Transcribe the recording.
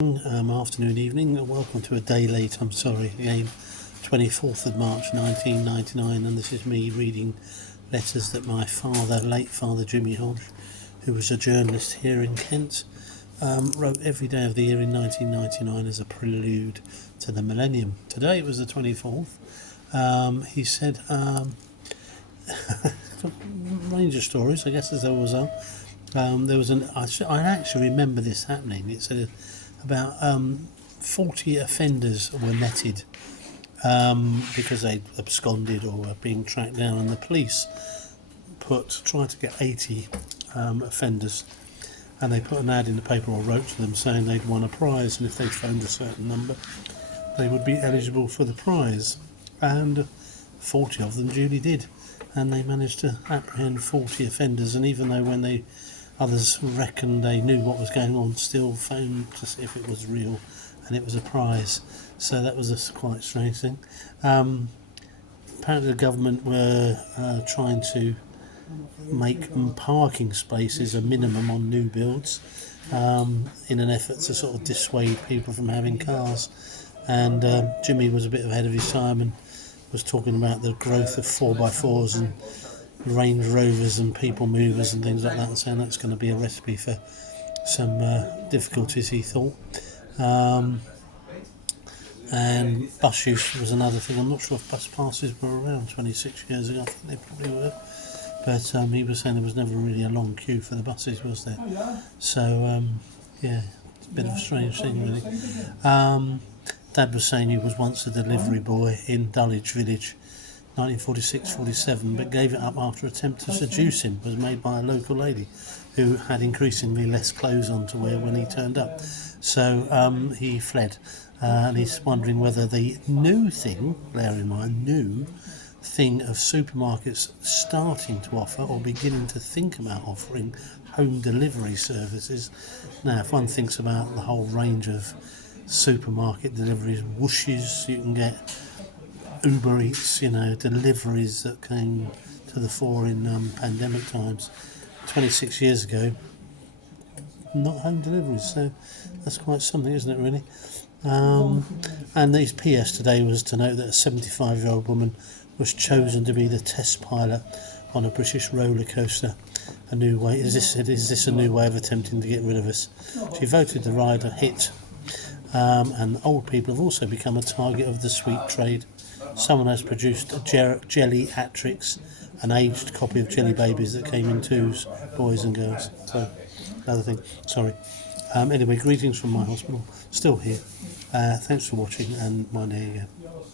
Afternoon, evening. Welcome to a day late, I'm sorry, again, 24th of March 1999, and this is me reading letters that my father, late father Jimmy Hodge, who was a journalist here in Kent, wrote every day of the year in 1999 as a prelude to the millennium. Today it was the 24th. He said, range of stories, I guess, as there always are. There was I actually remember this happening. It said about 40 offenders were netted because they absconded or were being tracked down, and the police tried to get 80 offenders, and they put an ad in the paper or wrote to them saying they'd won a prize, and if they phoned a certain number they would be eligible for the prize, and 40 of them duly did, and they managed to apprehend 40 offenders, and even though when others reckoned they knew what was going on, still phoned to see if it was real, and it was a prize. So that was a quite strange thing. Apparently the government were trying to make parking spaces a minimum on new builds in an effort to sort of dissuade people from having cars, and Jimmy was a bit ahead of his time and was talking about the growth of 4x4s and Range Rovers and people movers and things like that, and saying that's going to be a recipe for some difficulties, he thought. And bus use was another thing. I'm not sure if bus passes were around 26 years ago. I think they probably were, but he was saying there was never really a long queue for the buses, was there? So yeah, it's a bit of a strange thing, really. Dad was saying he was once a delivery boy in Dulwich Village, 1946-47, but gave it up after an attempt to seduce him was made by a local lady who had increasingly less clothes on to wear when he turned up. So he fled, and he's wondering whether the new thing, bear in mind, new thing of supermarkets starting to offer or beginning to think about offering home delivery services. Now, if one thinks about the whole range of supermarket deliveries, Whooshes, you can get Uber Eats, deliveries that came to the fore in pandemic times 26 years ago, not home deliveries, so that's quite something, isn't it, really? And his PS today was to note that a 75-year-old woman was chosen to be the test pilot on a British roller coaster. A new way, is this a new way of attempting to get rid of us? She voted the ride a hit, and old people have also become a target of the sweet trade. Someone has produced a Jelly Atrix, an aged copy of Jelly Babies that came in twos, boys and girls. So, another thing, sorry. Anyway, greetings from my hospital, still here. Thanks for watching, and mind, here you go.